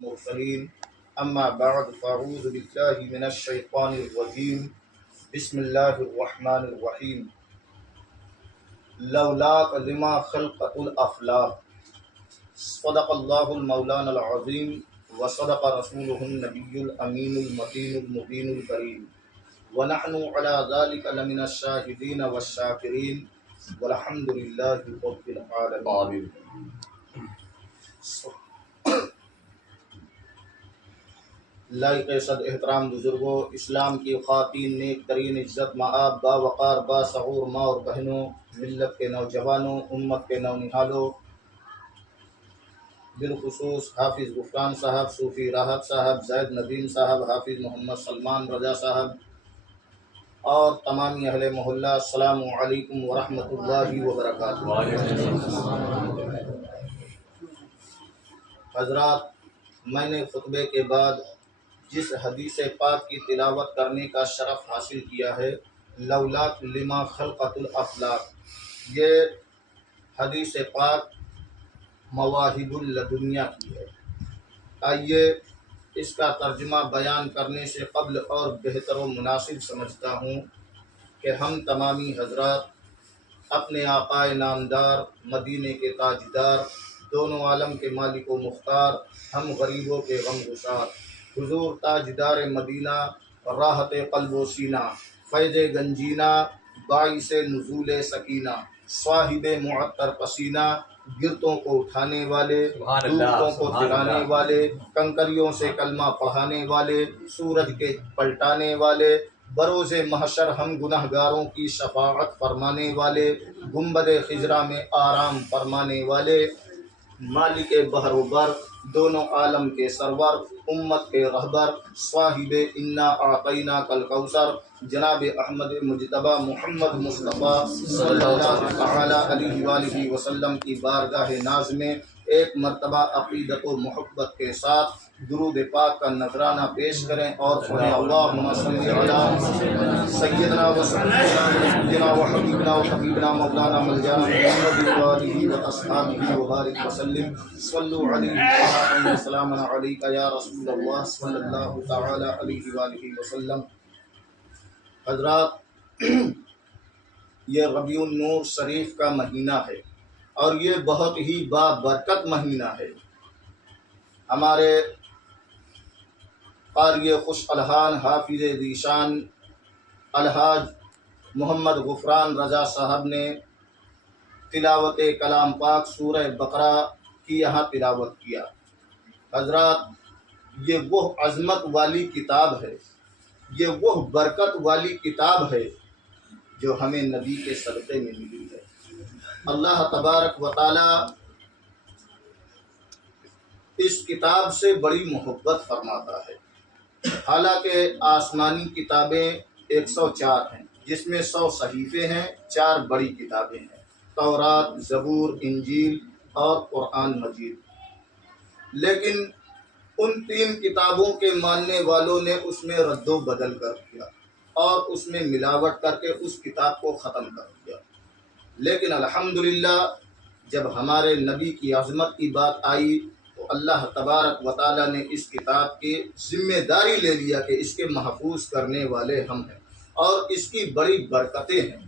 المرسلين أما بعد فأعوذ بالله من الشيطان الرجيم بسم الله الرحمن الرحيم لولاك لما خلقت الأفلاك صدق الله المولانا العظيم وصدق رسوله النبي الأمين المتين المبين الكريم ونحن على ذلك لمن الشاهدين والشاكرين والحمد لله رب العالمين. لائق صد احترام بزرگوں، اسلام کی خواتین، نیک ترین عزت مآب، با وقار با شعور ماں اور بہنوں، ملت کے نوجوانوں، امت کے نونہالوں، بالخصوص حافظ غفران صاحب، صوفی راحت صاحب، زید ندیم صاحب، حافظ محمد سلمان رضا صاحب اور تمامی اہل محلہ، السلام علیکم ورحمۃ اللہ وبرکاتہ۔ حضرات، میں نے خطبے کے بعد جس حدیث پاک کی تلاوت کرنے کا شرف حاصل کیا ہے، لولاک لما خلقت الافلاک، یہ حدیث پاک مواہب اللدنیہ کی ہے۔ آئیے اس کا ترجمہ بیان کرنے سے قبل اور بہتر و مناسب سمجھتا ہوں کہ ہم تمامی حضرات اپنے آقا نامدار، مدینے کے تاجدار، دونوں عالم کے مالک و مختار، ہم غریبوں کے غم گسار، حضور تاجدار مدینہ، راحت قلب و سینہ، فیض گنجینہ، باعث نزول سکینہ، صاحب معطر پسینہ، گرتوں کو اٹھانے والے، دودھوں کو پلانے والے، کنکریوں سے کلمہ پڑھانے والے، سورج کے پلٹانے والے، بروز محشر ہم گناہ گاروں کی شفاعت فرمانے والے، گنبد خضرا میں آرام فرمانے والے، مالک بحر و بر، دونوں عالم کے سرور، امت کے رہبر، صاحب انا اعطیناک الکوثر، جناب احمد مجتبی محمد مصطفیٰ صلی اللہ تعالی علیہ وآلہ وسلم کی بارگاہ ناز میں ایک مرتبہ عقیدت و محبت کے ساتھ درود پاک کا نذرانہ پیش کریں اور پڑھیں اللہم صلی علی سیدنا و سیدنا و حبیبنا و حبیبنا مولانا ملجانا محمد وآلہ و اصحابہ وبارک وسلم صلو علیہ وسلم علیک یا رسول اللہ صلی اللہ تعالی علیہ وآلہ وسلم۔ حضرات، یہ ربیع النور شریف کا مہینہ ہے اور یہ بہت ہی بابرکت مہینہ ہے۔ ہمارے قاری خوش الحان، حافظ ذیشان الحاج محمد غفران رضا صاحب نے تلاوت کلام پاک سورہ بقرہ کی یہاں تلاوت کیا۔ حضرات، یہ وہ عظمت والی کتاب ہے، یہ وہ برکت والی کتاب ہے جو ہمیں نبی کے صدقے میں ملی ہے۔ اللہ تبارک و تعالی اس کتاب سے بڑی محبت فرماتا ہے۔ حالانکہ آسمانی کتابیں 104 ہیں، جس میں 100 صحیفے ہیں، 4 بڑی کتابیں ہیں، تورات، زبور، انجیل اور قرآن مجید، لیکن ان 3 کتابوں کے ماننے والوں نے اس میں رد و بدل کر دیا اور اس میں ملاوٹ کر کے اس کتاب کو ختم کر دیا۔ لیکن الحمدللہ جب ہمارے نبی کی عظمت کی بات آئی تو اللہ تبارک و تعالیٰ نے اس کتاب کی ذمہ داری لے لیا کہ اس کے محفوظ کرنے والے ہم ہیں اور اس کی بڑی برکتیں ہیں۔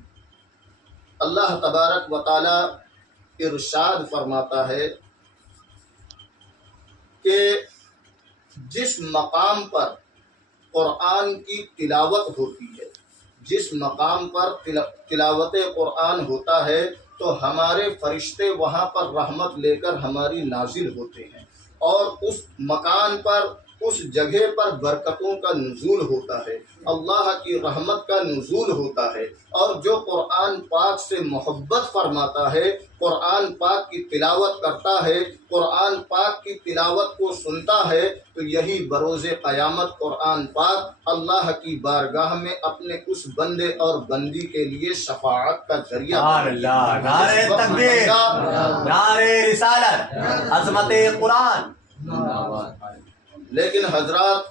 اللہ تبارک و تعالیٰ ارشاد فرماتا ہے کہ جس مقام پر قرآن کی تلاوت ہوتی ہے، جس مقام پر تلاوت قرآن ہوتا ہے تو ہمارے فرشتے وہاں پر رحمت لے کر ہماری نازل ہوتے ہیں اور اس مکان پر، اس جگہ پر برکتوں کا نزول ہوتا ہے، اللہ کی رحمت کا نزول ہوتا ہے۔ اور جو قرآن پاک سے محبت فرماتا ہے، قرآن پاک کی تلاوت کرتا ہے، قرآن پاک کی تلاوت کو سنتا ہے، تو یہی بروز قیامت قرآن پاک اللہ کی بارگاہ میں اپنے اس بندے اور بندی کے لیے شفاعت کا ذریعہ اللہ، نعرہ تکبیر، نعرہ رسالت، عظمت قرآن۔ لیکن حضرات،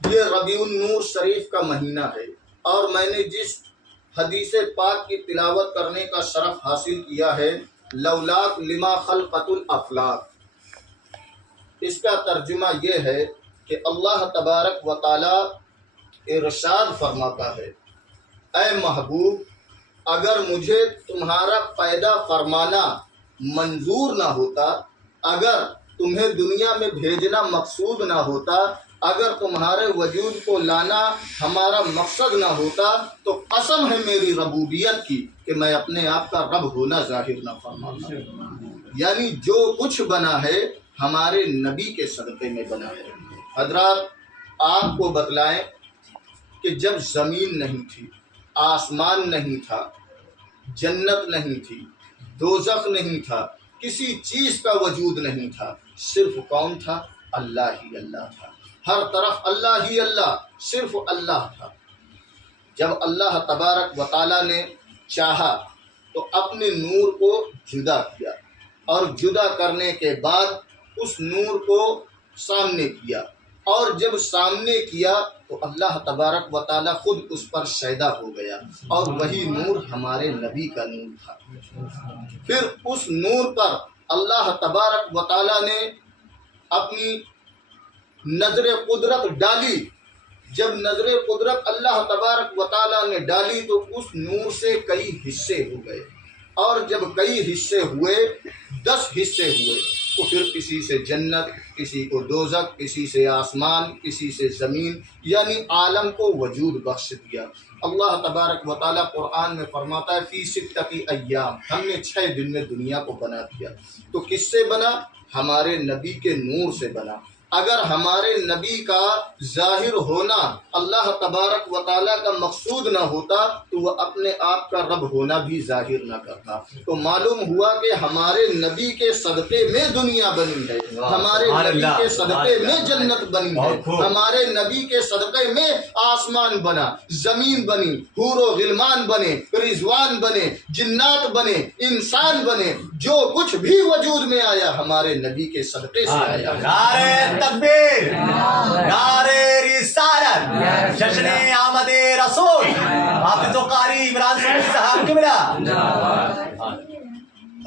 یہ ربیع النور شریف کا مہینہ ہے اور میں نے جس حدیث پاک کی تلاوت کرنے کا شرف حاصل کیا ہے، لولاک لما خلقت الافلاک، اس کا ترجمہ یہ ہے کہ اللہ تبارک و تعالی ارشاد فرماتا ہے، اے محبوب اگر مجھے تمہارا پیدا فرمانا منظور نہ ہوتا، اگر تمہیں دنیا میں بھیجنا مقصود نہ ہوتا، اگر تمہارے وجود کو لانا ہمارا مقصد نہ ہوتا، تو قسم ہے میری ربوبیت کی کہ میں اپنے آپ کا رب ہونا ظاہر نہ فرماتا۔ یعنی جو کچھ بنا ہے ہمارے نبی کے صدقے میں بنا ہے۔ حضرات آپ کو بتلائیں کہ جب زمین نہیں تھی، آسمان نہیں تھا، جنت نہیں تھی، دوزخ نہیں تھا، کسی چیز کا وجود نہیں تھا، صرف کون تھا؟ اللہ ہی اللہ تھا، ہر طرف اللہ ہی اللہ، صرف اللہ تھا۔ جب اللہ تبارک و تعالیٰ نے چاہا تو اپنے نور کو جدا کیا، اور جدا کرنے کے بعد اس نور کو سامنے کیا، اور جب سامنے کیا تو اللہ تبارک و تعالیٰ خود اس پر شیدا ہو گیا، اور وہی نور ہمارے نبی کا نور تھا۔ پھر اس نور پر اللہ تبارک و تعالیٰ نے اپنی نظر قدرت ڈالی۔ جب نظر قدرت اللہ تبارک و تعالیٰ نے ڈالی تو اس نور سے کئی حصے ہو گئے، اور جب کئی حصے ہوئے، 10 حصے ہوئے، تو پھر کسی سے جنت، کسی کو دوزخ، کسی سے آسمان، کسی سے زمین، یعنی عالم کو وجود بخش دیا۔ اللہ تبارک و تعالیٰ قرآن میں فرماتا ہے فی 6 ایام، ہم نے 6 دن میں دنیا کو بنا دیا۔ تو کس سے بنا؟ ہمارے نبی کے نور سے بنا۔ اگر ہمارے نبی کا ظاہر ہونا اللہ تبارک و تعالیٰ کا مقصود نہ ہوتا تو وہ اپنے آپ کا رب ہونا بھی ظاہر نہ کرتا۔ تو معلوم ہوا کہ ہمارے نبی کے صدقے میں دنیا بنی ہے، ہمارے نبی کے صدقے میں جنت بنی ہے، ہمارے نبی کے صدقے میں آسمان بنا، زمین بنی، حور و غلمان بنے، رضوان بنے، جنات بنے، انسان بنے، جو کچھ بھی وجود میں آیا ہمارے نبی کے صدقے سے آیا۔ نعرہ تکبیر، نعرہ رسالت، جشن آمد رسول، حافظ و قاری عمران سعید صاحب قبلہ۔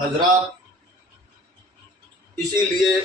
حضرات اسی لیے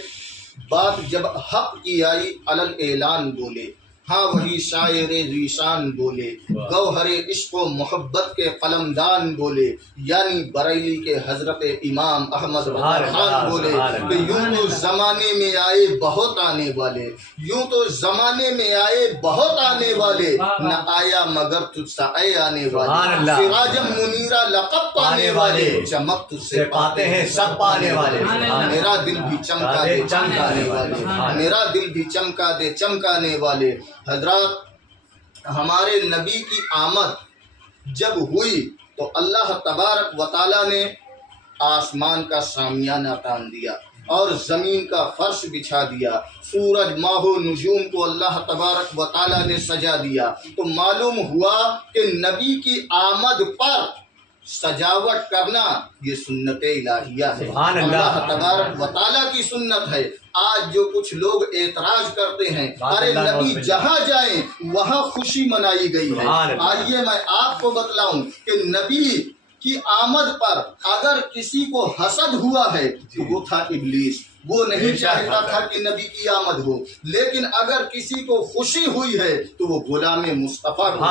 بات جب حق کی آئی علل اعلان بولے، ہاں وہی شاعر ذیشان بولے، گوہر عشق و محبت کے قلمدان بولے، یعنی بریلی کے حضرت امام احمد رضا خان بولے کہ یوں تو زمانے میں آئے بہت آنے والے، یوں تو زمانے میں آئے بہت آنے والے، نہ آیا مگر تجھ سے اے آنے والے، سراجم منیرہ لقب پانے والے، چمک تجھ سے پاتے ہیں سب پانے والے، میرا دل بھی چمکا دے چمکانے والے، میرا دل بھی چمکا دے چمکانے والے۔ حضرات ہمارے نبی کی آمد جب ہوئی تو اللہ تبارک و تعالیٰ نے آسمان کا سامیانہ تان دیا اور زمین کا فرش بچھا دیا، سورج ماہ و نجوم کو اللہ تبارک و تعالیٰ نے سجا دیا۔ تو معلوم ہوا کہ نبی کی آمد پر سجاوٹ کرنا یہ سنت الہیہ ہے، اللہ تبارک و تعالیٰ کی سنت ہے۔ آج جو کچھ لوگ اعتراض کرتے ہیں ارے نبی جہاں جائیں وہاں خوشی منائی گئی ہے، آئیے میں آپ کو بتلاؤں کہ نبی کی آمد پر اگر کسی کو حسد ہوا ہے تو وہ تھا ابلیس، وہ نہیں چاہتا تھا کہ نبی کی آمد ہو، لیکن اگر کسی کو خوشی ہوئی ہے تو وہ غلام مصطفیٰ کو،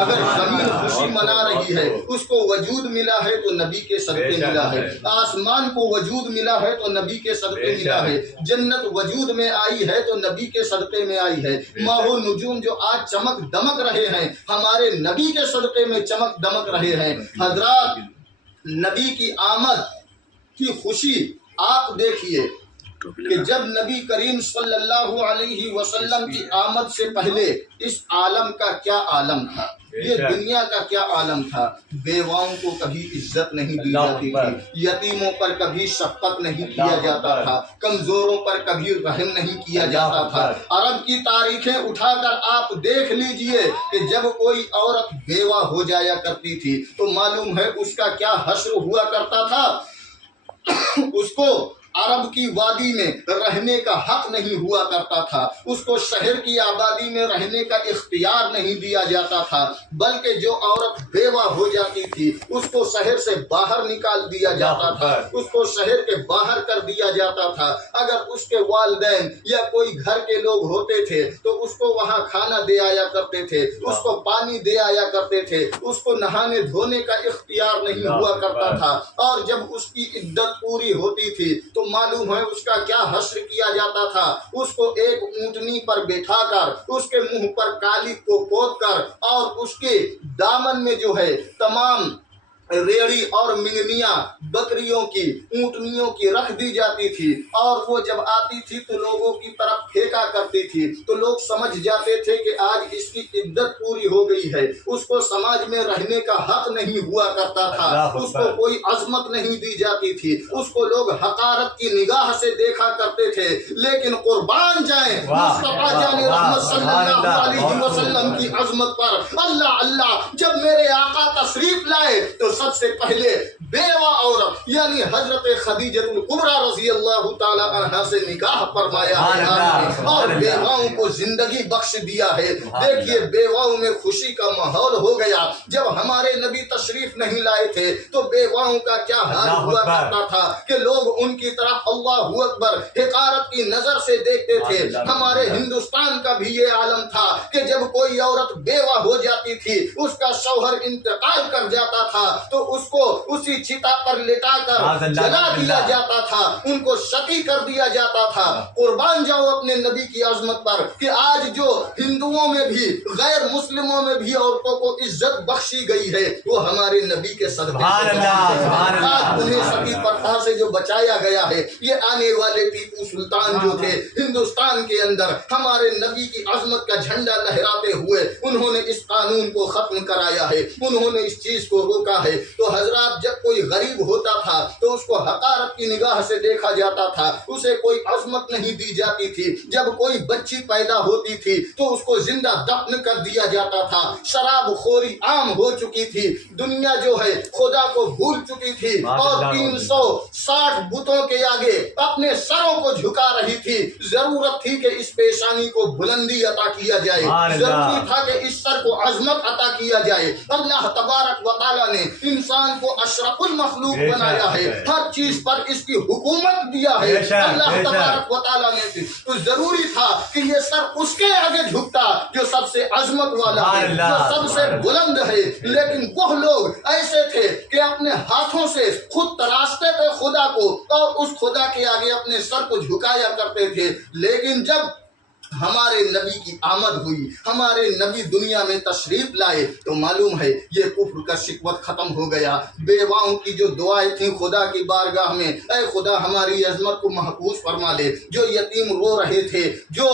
اگر زمین خوشی منا رہی ہے اس کو وجود ملا ہے تو نبی کے صدقے ملا ہے، آسمان کو وجود ملا ہے تو نبی کے صدقے ملا ہے، جنت وجود میں آئی ہے تو نبی کے صدقے میں آئی ہے، ماہ و نجوم جو آج چمک دمک رہے ہیں ہمارے نبی کے صدقے میں چمک دمک رہے ہیں۔ حضرات نبی کی آمد کی خوشی آپ دیکھیے کہ جب نبی کریم صلی اللہ علیہ وسلم کی آمد سے پہلے اس عالم کا کیا عالم تھا، یہ دنیا کا کیا عالم تھا۔ بیواؤں کو کبھی عزت نہیں دی جاتی تھی، یتیموں پر کبھی شفقت نہیں کیا جاتا تھا، کمزوروں پر کبھی رحم نہیں کیا جاتا تھا۔ عرب کی تاریخیں اٹھا کر آپ دیکھ لیجئے کہ جب کوئی عورت بیوہ ہو جایا کرتی تھی تو معلوم ہے اس کا کیا حشر ہوا کرتا تھا، اس کو عرب کی وادی میں رہنے کا حق نہیں ہوا کرتا تھا، اس کو شہر کی آبادی میں رہنے کا اختیار نہیں دیا جاتا تھا، بلکہ جو عورت بیوہ ہو جاتی تھی اس کو شہر سے باہر نکال دیا جاتا تھا، اس کو شہر کے باہر کر دیا جاتا تھا۔ اگر اس کے والدین یا کوئی گھر کے لوگ ہوتے تھے تو اس کو وہاں کھانا دے آیا کرتے تھے، اس کو پانی دے آیا کرتے تھے، اس کو نہانے دھونے کا اختیار نہیں ہوا کرتا تھا۔ اور جب اس کی عدت پوری ہوتی تھی تو معلوم ہے اس کا کیا حشر کیا جاتا تھا، اس کو ایک اونٹنی پر بٹھا کر اس کے منہ پر کالی کو پوت کر اور اس کے دامن میں جو ہے تمام ریڑی اور منگنیاں بکریوں کی اونٹنیوں کی رکھ دی جاتی تھی، اور وہ جب آتی تھی تو لوگوں کی طرف پھینکا کرتی تھی، تو لوگ سمجھ جاتے تھے کہ آج اس کی عدت پوری ہو گئی ہے، اس کو سماج میں رہنے کا حق نہیں ہوا کرتا تھا، اس کو کوئی عظمت نہیں دی جاتی تھی، اس کو لوگ حقارت کی نگاہ سے دیکھا کرتے تھے۔ لیکن قربان جائیں مصطفیٰ جان رحمت صلی اللہ علیہ وسلم کی عظمت پر، اللہ اللہ، جب میرے آقا تشریف لائے تو سب سے پہلے بیوہ عورت یعنی حضرت خدیجہ الکبریٰ رضی اللہ تعالی عنہا سے نکاح فرمایا ہے اور بیواؤں کو زندگی بخش دیا ہے۔ دیکھیے بیواؤں میں خوشی کا ماحول ہو گیا۔ جب ہمارے نبی تشریف نہیں لائے تھے تو بیواؤں کا کیا حال ہوا کرتا تھا کہ لوگ ان کی طرف اللہ اکبر حقارت کی نظر سے دیکھتے تھے۔ ہمارے ہندوستان کا بھی یہ عالم تھا کہ جب کوئی عورت بیوہ ہو جاتی تھی، اس کا شوہر انتقال کر جاتا تھا تو اس کو اسی چتا پر لٹا کر جلا دیا جاتا تھا، ان کو شقی کر دیا جاتا تھا۔ قربان جاؤ اپنے نبی کی عظمت پر کہ آج جو ہندوؤں میں بھی غیر مسلموں میں بھی عورتوں کو عزت بخشی گئی ہے وہ ہمارے نبی کے صدقے سے، آج انہیں شقی پرتھا سے جو بچایا گیا ہے۔ یہ آنے والے ٹیپو سلطان جو تھے ہندوستان کے اندر ہمارے نبی کی عظمت کا جھنڈا لہراتے ہوئے انہوں نے اس قانون کو ختم کرایا ہے، انہوں نے اس چیز کو روکا ہے۔ تو حضرات جب کوئی غریب ہوتا تھا تو اس کو حقارت کی نگاہ سے دیکھا جاتا تھا، اسے کوئی عظمت نہیں دی جاتی تھی۔ جب کوئی بچی پیدا ہوتی تھی تو اس کو زندہ دفن کر دیا جاتا تھا۔ شراب خوری عام ہو چکی تھی، دنیا جو ہے خدا کو بھول چکی تھی اور 360 بتوں کے آگے اپنے سروں کو جھکا رہی تھی۔ ضرورت تھی کہ اس پیشانی کو بلندی عطا کیا جائے، ضروری تھا کہ اس سر کو عظمت عطا کیا جائے۔ اللہ تبارک و تعالیٰ نے انسان کو اشرف المخلوق بنایا ہے، ہر چیز پر اس کی حکومت دیا ہے اللہ تبارک و تعالیٰ نے، تو ضروری تھا کہ یہ سر اس کے آگے جھکتا جو سب سے عظمت والا ہے، جو سب سے بلند ہے۔ لیکن وہ لوگ ایسے تھے کہ اپنے ہاتھوں سے خود تراشتے تھے خدا کو اور اس خدا کے آگے اپنے سر کو جھکایا کرتے تھے۔ لیکن جب ہمارے نبی کی آمد ہوئی، ہمارے نبی دنیا میں تشریف لائے تو معلوم ہے یہ کفر کا شکوت ختم ہو گیا۔ بیواؤں کی جو دعائیں تھیں خدا کی بارگاہ میں، اے خدا ہماری عظمت کو محفوظ فرما لے، جو یتیم رو رہے تھے، جو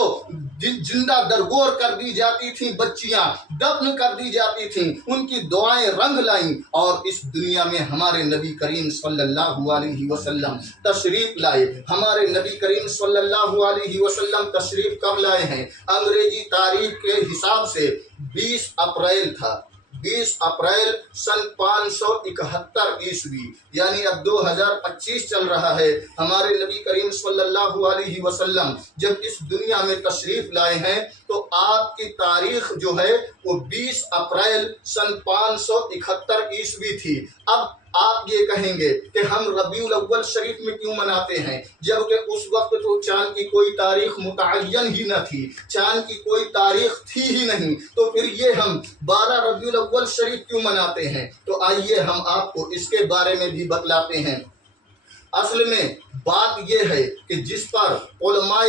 زندہ درگور کر دی جاتی تھیں، بچیاں دفن کر دی جاتی تھیں، ان کی دعائیں رنگ لائیں اور اس دنیا میں ہمارے نبی کریم صلی اللہ علیہ وسلم تشریف لائے۔ ہمارے نبی کریم صلی اللہ علیہ وسلم تشریف کب لائے ہیں؟ انگریزی تاریخ کے حساب سے 20 اپریل تھا، 20 اپریل سن 571 عیسوی، یعنی اب 2025 چل رہا ہے۔ ہمارے نبی کریم صلی اللہ علیہ وسلم جب اس دنیا میں تشریف لائے ہیں تو آپ کی تاریخ جو ہے وہ 20 اپریل سن 571 عیسوی تھی۔ اب آپ یہ کہیں گے کہ ہم ربیع الاول شریف میں کیوں مناتے ہیں، جبکہ اس وقت تو چاند کی کوئی تاریخ متعین ہی نہ تھی، چاند کی کوئی تاریخ تھی ہی نہیں، تو پھر یہ ہم 12 ربیع الاول شریف کیوں مناتے ہیں؟ تو آئیے ہم آپ کو اس کے بارے میں بھی بتلاتے ہیں۔ اصل میں بات یہ ہے کہ جس پر علماء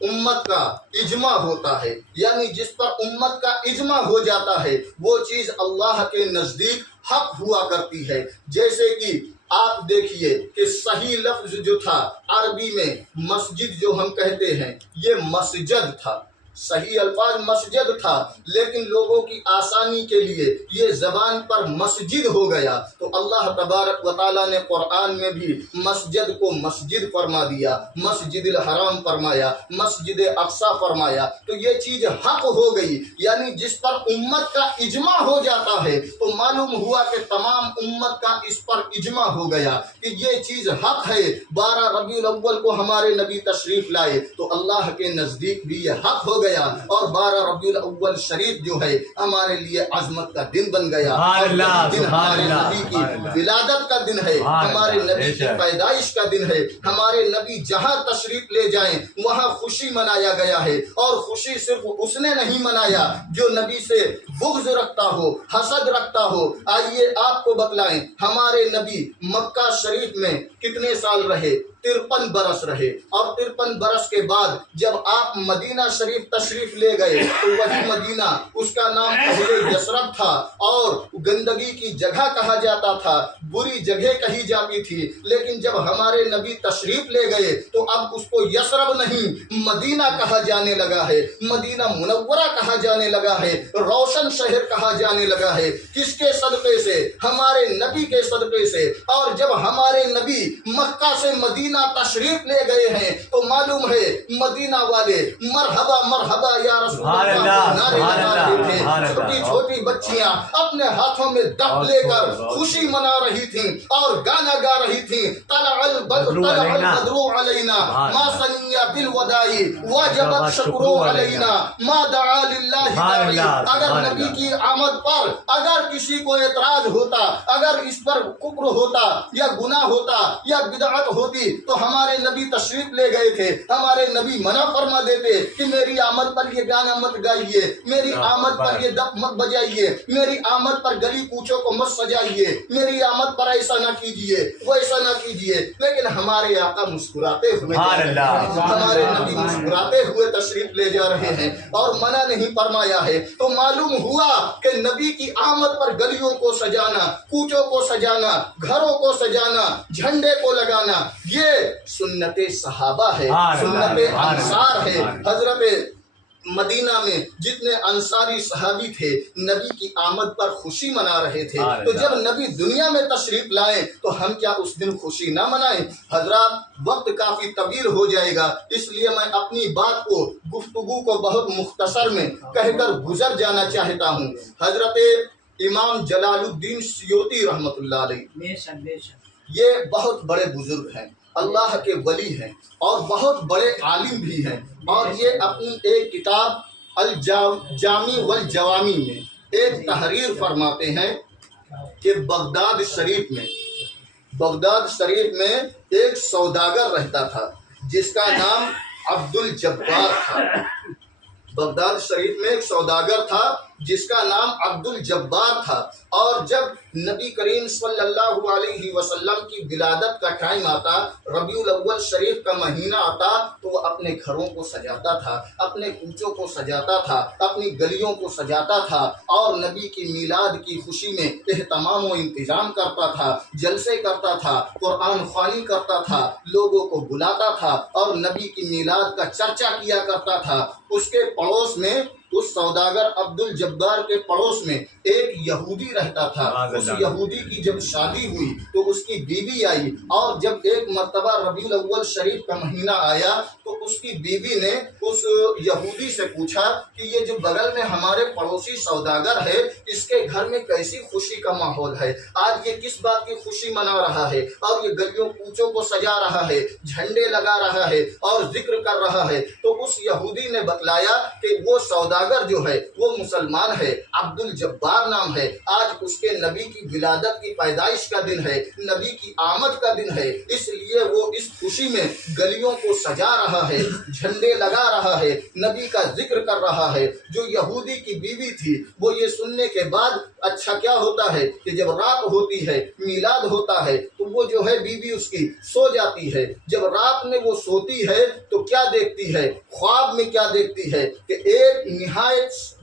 امت کا اجماع ہوتا ہے، یعنی جس پر امت کا اجماع ہو جاتا ہے، وہ چیز اللہ کے نزدیک حق ہوا کرتی ہے۔ جیسے کہ آپ دیکھیے کہ صحیح لفظ جو تھا عربی میں مسجد جو ہم کہتے ہیں یہ مسجد تھا، صحیح الفاظ مسجد تھا، لیکن لوگوں کی آسانی کے لیے یہ زبان پر مسجد ہو گیا، تو اللہ تبارک و تعالیٰ نے قرآن میں بھی مسجد کو مسجد فرما دیا، مسجد الحرام فرمایا، مسجد اقصی فرمایا، تو یہ چیز حق ہو گئی۔ یعنی جس پر امت کا اجماع ہو جاتا ہے تو معلوم ہوا کہ تمام امت کا اس پر اجماع ہو گیا کہ یہ چیز حق ہے۔ 12 ربیع الاول کو ہمارے نبی تشریف لائے تو اللہ کے نزدیک بھی یہ حق ہو گیا، اور 12 ربیع الاول شریف جو ہے ہمارے لیے عظمت کا دن بن گیا، اور یہ دن ہمارے نبی کی ولادت کا دن ہے، ہمارے نبی کی پیدائش کا دن ہے۔ ہمارے نبی جہاں تشریف لے جائیں وہاں خوشی منایا گیا ہے، اور خوشی صرف اس نے نہیں منایا جو نبی سے بغض رکھتا ہو، حسد رکھتا ہو۔ آئیے آپ کو بتلائیں ہمارے نبی مکہ شریف میں کتنے سال رہے؟ 53 برس رہے، اور 53 برس کے بعد جب آپ مدینہ شریف تشریف لے گئے تو وہی مدینہ، اس کا نام پہلے یثرب تھا اور گندگی کی جگہ کہا جاتا تھا، بری جگہ کہی جاتی تھی، لیکن جب ہمارے نبی تشریف لے گئے تو اب اس کو یثرب نہیں مدینہ کہا جانے لگا ہے، مدینہ منورہ کہا جانے لگا ہے، روشن شہر کہا جانے لگا ہے۔ کس کے صدقے سے؟ ہمارے نبی کے صدقے سے۔ اور جب ہمارے نبی مکہ سے مدینہ تشریف لے گئے ہیں تو معلوم ہے مدینہ والے مرحبا مرحبا یا رسول اللہ نعرے لگا رہے تھے، چھوٹی چھوٹی بچیاں اپنے ہاتھوں میں دف لے کر خوشی منا رہی تھیں اور گانا گا رہی تھیں، طلع البدر علینا ما سنیا بالوداع وجبت شکر علینا ما دعا للہ داعی۔ اگر نبی کی آمد پر اگر کسی کو اعتراض ہوتا، اگر اس پر کفر ہوتا یا گناہ ہوتا یا بدعت ہوتی تو ہمارے نبی تشریف لے گئے تھے، ہمارے نبی منع فرما دیتے کہ میری آمد پر یہ گانا مت گائیے، میری آمد پر یہ دف مت بجائیے، میری آمد پر گلی کوچوں کو مت سجائیے، میری آمد پر ایسا نہ کیجیے، ویسا نہ کیجیے۔ لیکن ہمارے آقا مسکراتے ہوئے ہمارے نبی مسکراتے ہوئے تشریف لے جا رہے ہیں اور منع نہیں فرمایا ہے، تو معلوم ہوا کہ نبی کی آمد پر گلیوں کو سجانا، کوچوں کو سجانا، گھروں کو سجانا، جھنڈے کو لگانا، یہ سنت صحابہ ہے، سنت انصار ہے۔ حضرت مدینہ میں جتنے انصاری صحابی تھے نبی کی آمد پر خوشی منا رہے تھے، تو جب نبی دنیا میں تشریف لائیں تو ہم کیا اس دن خوشی نہ منائیں؟ حضرات وقت کافی طویل ہو جائے گا، اس لیے میں اپنی بات کو، گفتگو کو بہت مختصر میں کہہ کر گزر جانا چاہتا ہوں۔ حضرت امام جلال الدین سیوطی رحمۃ اللہ علیہ یہ بہت بڑے بزرگ ہیں، اللہ کے ولی ہیں اور بہت بڑے عالم بھی ہیں، اور یہ اپنی ایک کتاب الجامع والجوامی میں ایک تحریر فرماتے ہیں کہ بغداد شریف میں ایک سوداگر رہتا تھا جس کا نام عبد الجبار تھا۔ بغداد شریف میں ایک سوداگر تھا جس کا نام عبد الجبار تھا، اور جب نبی کریم صلی اللہ علیہ وسلم کی ولادت کا ٹائم آتا، ربیع الاول شریف کا مہینہ آتا، تو وہ اپنے گھروں کو سجاتا تھا، اپنے کوچوں کو سجاتا تھا، اپنی گلیوں کو سجاتا تھا، اور نبی کی میلاد کی خوشی میں اہتمام و انتظام کرتا تھا، جلسے کرتا تھا، قرآن خوانی کرتا تھا، لوگوں کو بلاتا تھا اور نبی کی میلاد کا چرچا کیا کرتا تھا۔ اس کے پڑوس میں، اس سوداگر عبد الجبار کے پڑوس میں ایک یہودی رہتا تھا۔ اس یہودی کی جب شادی ہوئی تو اس کی بیوی آئی، اور جب ایک مرتبہ ربیع الاول شریف کا مہینہ آیا تو اس کی بیوی نے اس یہودی سے پوچھا کہ یہ جو بغل میں ہمارے پڑوسی سوداگر ہے اس کے گھر میں کیسی خوشی کا ماحول ہے، آج یہ کس بات کی خوشی منا رہا ہے، اور یہ گلیوں کوچوں کو سجا رہا ہے، جھنڈے لگا رہا ہے اور ذکر کر رہا ہے؟ تو اس یہودی نے بتلایا کہ وہ سوداگر جو ہے وہ مسلمان ہے، عبد الجبار نام ہے، آج اس کے نبی کی ولادت کی پیدائش کا دن ہے، نبی کی آمد کا دن ہے، اس لیے وہ اس خوشی میں گلیوں کو سجا رہا ہے، جھنڈے لگا رہا ہے، نبی کا ذکر کر رہا ہے۔ جو یہودی کی بیوی تھی وہ یہ سننے کے بعد، اچھا کیا ہوتا ہے کہ جب رات ہوتی ہے، میلاد ہوتا ہے، تو وہ جو ہے بیوی اس کی سو جاتی ہے، جب رات میں وہ سوتی ہے تو کیا دیکھتی ہے، خواب میں کیا دیکھتی ہے کہ ایک نہایت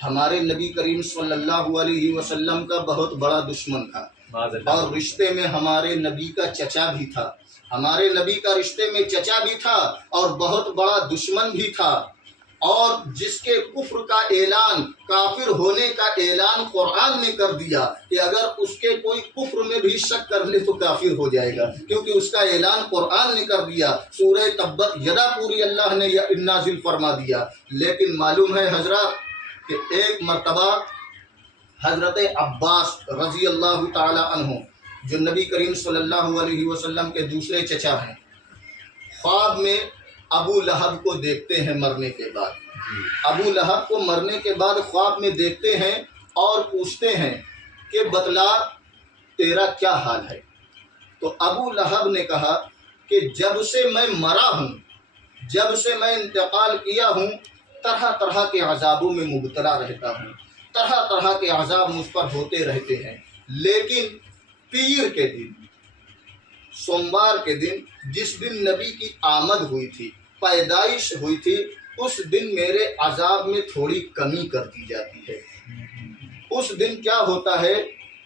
ہمارے نبی کریم صلی اللہ علیہ وسلم کا بہت بڑا دشمن تھا، اور رشتے میں ہمارے نبی کا چچا بھی تھا، ہمارے نبی کا رشتے میں چچا بھی تھا اور بہت بڑا دشمن بھی تھا، اور جس کے کفر کا اعلان، کافر ہونے کا اعلان قرآن نے کر دیا کہ اگر اس کے کوئی کفر میں بھی شک کر لے تو کافر ہو جائے گا، کیونکہ اس کا اعلان قرآن نے کر دیا۔ سورہ تبت یدا پوری اللہ نے نازل فرما دیا۔ لیکن معلوم ہے حضرات کہ ایک مرتبہ حضرت عباس رضی اللہ تعالی عنہ، جو نبی کریم صلی اللہ علیہ وسلم کے دوسرے چچا ہیں، خواب میں ابو لہب کو دیکھتے ہیں مرنے کے بعد۔ ابو لہب کو مرنے کے بعد خواب میں دیکھتے ہیں اور پوچھتے ہیں کہ بتلا تیرا کیا حال ہے؟ تو ابو لہب نے کہا کہ جب سے میں مرا ہوں، جب سے میں انتقال کیا ہوں، طرح طرح کے عذابوں میں مبتلا رہتا ہوں، طرح طرح کے عذاب مجھ پر ہوتے رہتے ہیں، لیکن پیر کے دن، سوموار کے دن، جس دن نبی کی آمد ہوئی تھی، پیدائش ہوئی تھی، اس دن میرے عذاب میں تھوڑی کمی کر دی جاتی ہے۔ اس دن کیا ہوتا ہے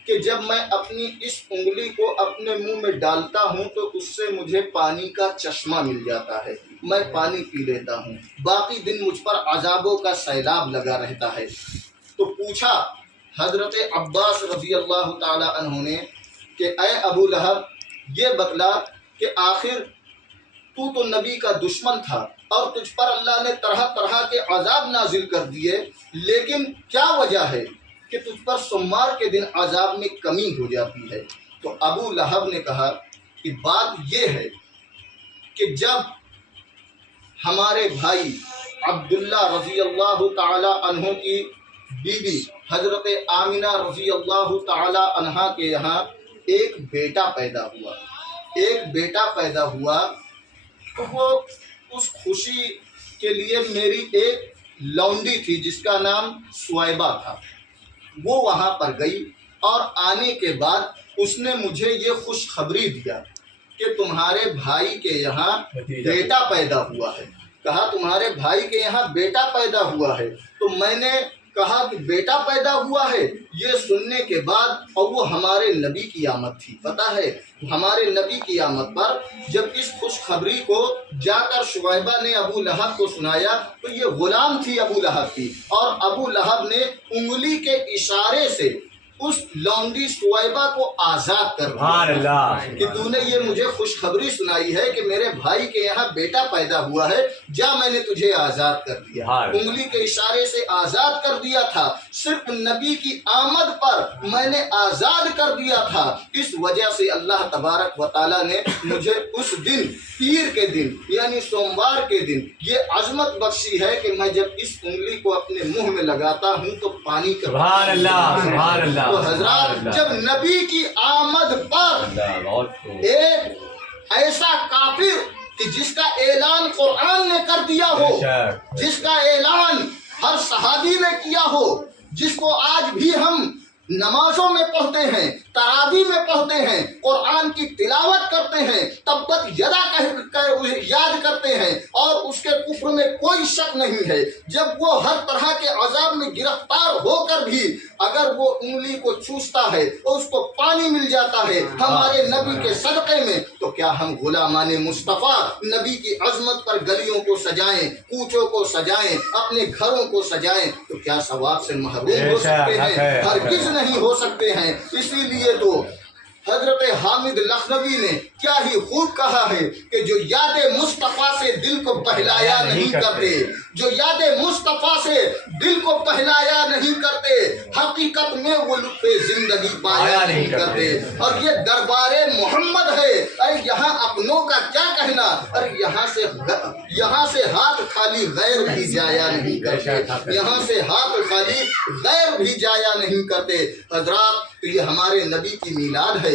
کہ جب میں اپنی اس انگلی کو اپنے منہ میں ڈالتا ہوں تو اس سے مجھے پانی کا چشمہ مل جاتا ہے، میں پانی پی لیتا ہوں، باقی دن مجھ پر عذابوں کا سیلاب لگا رہتا ہے۔ تو پوچھا حضرت عباس رضی اللہ تعالی عنہ نے کہ اے ابو لہب، یہ بتلا کہ آخر تو نبی کا دشمن تھا اور تجھ پر اللہ نے طرح طرح کے عذاب نازل کر دیے، لیکن کیا وجہ ہے کہ تجھ پر سوموار کے دن عذاب میں کمی ہو جاتی ہے؟ تو ابو لہب نے کہا کہ بات یہ ہے کہ جب ہمارے بھائی عبداللہ رضی اللہ تعالی عنہ کی بیوی حضرت آمنہ رضی اللہ تعالی عنہا کے یہاں ایک بیٹا پیدا ہوا، تو وہ اس خوشی کے لیے میری ایک لونڈی تھی جس کا نام سویبہ تھا، وہ وہاں پر گئی، اور آنے کے بعد اس نے مجھے یہ خوشخبری دیا کہ تمہارے بھائی کے یہاں بیٹا پیدا ہوا ہے۔ کہا تمہارے بھائی کے یہاں بیٹا پیدا ہوا ہے، تو میں نے کہا کہ بیٹا پیدا ہوا ہے، یہ سننے کے بعد، اور وہ ہمارے نبی کی آمد تھی، پتہ ہے ہمارے نبی کی آمد پر جب اس خوشخبری کو جا کر شعیبہ نے ابو لہب کو سنایا تو یہ غلام تھی ابو لہب کی، اور ابو لہب نے انگلی کے اشارے سے اس لونڈی سویبہ کو آزاد کر دیا کہ تو نے یہ مجھے خوشخبری سنائی ہے کہ میرے بھائی کے یہاں بیٹا پیدا ہوا ہے، جا میں نے تجھے آزاد کر دیا۔ انگلی کے اشارے سے آزاد کر دیا تھا، صرف نبی کی آمد پر میں نے آزاد کر دیا تھا۔ اس وجہ سے اللہ تبارک و تعالیٰ نے مجھے اس دن، پیر کے دن یعنی سوموار کے دن، یہ عظمت بخشی ہے کہ میں جب اس انگلی کو اپنے منہ میں لگاتا ہوں تو پانی کا سبحان اللہ، سبحان اللہ۔ تو حضرات جب نبی کی آمد پر ایک ایسا کافر کہ جس کا اعلان قرآن نے کر دیا ہو، جس کا اعلان ہر صحابی نے کیا ہو، جس کو آج بھی ہم نمازوں میں پڑھتے ہیں، تراویح میں پڑھتے ہیں، قرآن کی تلاوت کرتے ہیں، تبت یدا یاد کرتے ہیں، اور اس کے کفر میں کوئی شک نہیں ہے، جب وہ ہر طرح کے عذاب میں گرفتار ہو کر بھی اگر وہ انگلی کو چوستا ہے اور اس کو پانی مل جاتا ہے ہمارے نبی کے صدقے میں، تو کیا ہم غلامان مصطفیٰ نبی کی عظمت پر گلیوں کو سجائیں، کوچوں کو سجائیں، اپنے گھروں کو سجائیں تو کیا ثواب سے محروم ہو سکتے ہیں؟ ہرگز نہیں ہو سکتے ہیں۔ اسی لیے تو حضرت حامد لکھنوی نے کیا ہی خوب کہا ہے کہ جو یاد مصطفیٰ سے دل کو بہلایا نہیں کرتے، جو یاد مصطفیٰ سے دل کو بہلایا نہیں کرتے، حقیقت میں وہ لطف زندگی پایا نہیں کرتے۔ اور یہ دربار محمد ہے، ارے یہاں اپنوں کا کیا کہنا، ارے یہاں سے ہاتھ خالی غیر بھی جایا نہیں کرتے، یہاں سے ہاتھ خالی غیر بھی جایا نہیں کرتے۔ حضرات، تو یہ ہمارے نبی کی میلاد ہے۔